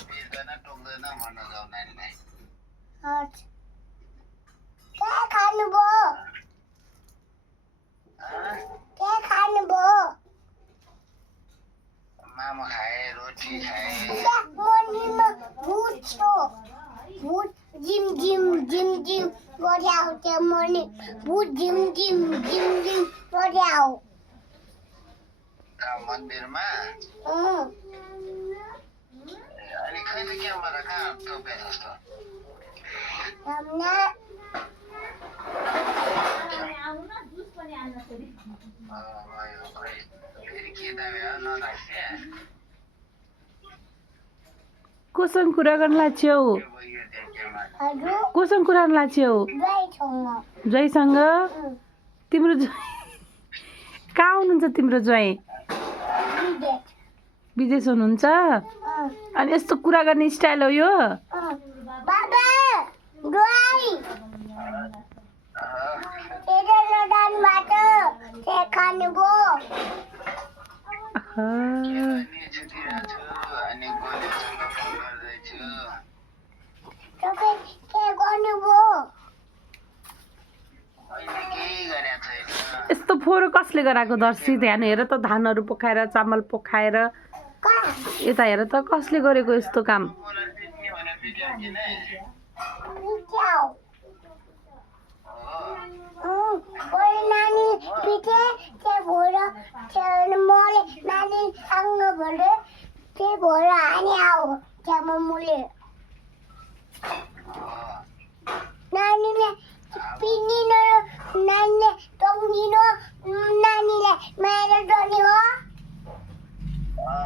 पिर्दैन टोक्दैन भन्न जाऊ नानीलाई के खानुभयो के खानुभयो मामा खाए रोटी खाए मर्निङमा भूत छ भूत जिम जिम जिम जिम गरिआउ त्यो मर्निङ भूत जिम जिम जिम जिम गरिआउ मन्दिरमा अनि खैले के मलाई कहाँ टोके जस्तो हमने फेरि के दामी हो नराख्ने कोसँग कुरा गर्न लाग्छौ हजुर कोसँग कुरा गर्न लाग्छौ गाईसँग ज्वाइँसँग तिम्रो कहाँ हुनुहुन्छ तिम्रो ज्वाइँ विदेश विदेश हुनुहुन्छ अनि यस्तो कुरा गर्ने स्टाइल हो यो बाबा गाई तेरो लडानबाट के खानुभयो अनि छुटिरहेको छु अनि गोलीसँग फोन गर्दैछु तपाईँ के गर्नुभयो अहिले केही गरेको छैन यस्तो फोहोर कसले गराएको दर्शी ध्यान हेर त धानहरू पोखाएर चामल पोखाएर कहाँ यता हेर त कसले गरेको यस्तो काम मलाई दिने भने भिडियो किने बित्याउ बढी नानी पिटे त्यही भएर मैले नानीसँग भने त्यही भएर हानी आऊ त्यहाँ मुले नानीले पिन्दिन नानीले टङ्गिन नानीले माया गर्ने हो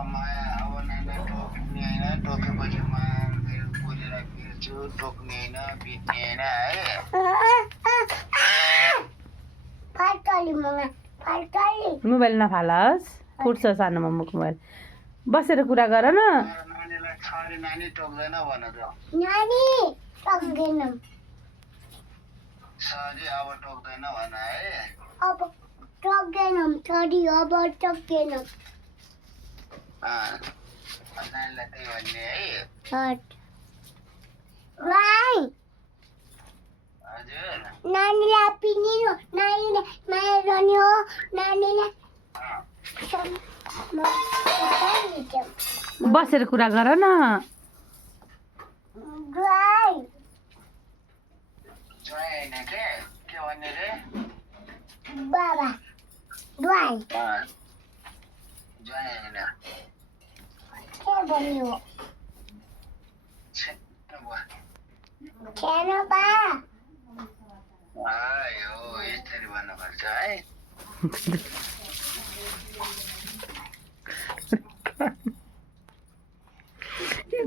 माया अब नानी टोक्ने होइन टोकेपछि माया बोलेर पिर्छु टोक्ने होइन बित्ने होइन है फाल्टली मगा फाल्टली मोबाइल नफालस् फुट्छ सानोमा मुख मोबाइल बसेर कुरा गर न नानीलाई छोरी नानी टोक्दैन भन त नानी टक्दैनौँ छोरी अब टोक्दैन भन है अब टक्दैनौँ छोरी अब टक्दैनौँ नानीलाई त्यही भन्ने है हट राई हजुर नानीलाई पिनिनु नानीले माया गर्ने हो नानीले बसेर कुरा गर न राई जोइ होइन के भन्ने रे बाबा दुवाई जोइ होइन के भन्यो खेल्नु बा यो यसरी भन्नुपर्छ है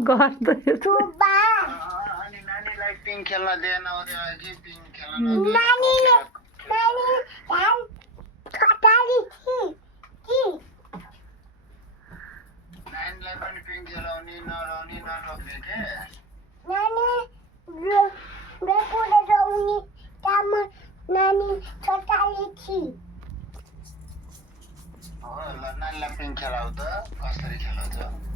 गर्दै टुबा अनि नानीलाई पिङ खेल्न दिएन अरे कि पिङ खेल्न नानीले नानी ध्यान खटाली कि नानीलाई पनि पिङ खेलाउने नराउने नटोक्ने के नानी बेकुले जाउने तामा नानी खटाली छि हो ल नानीलाई पिङ खेलाउ त कसरी खेलाउँछ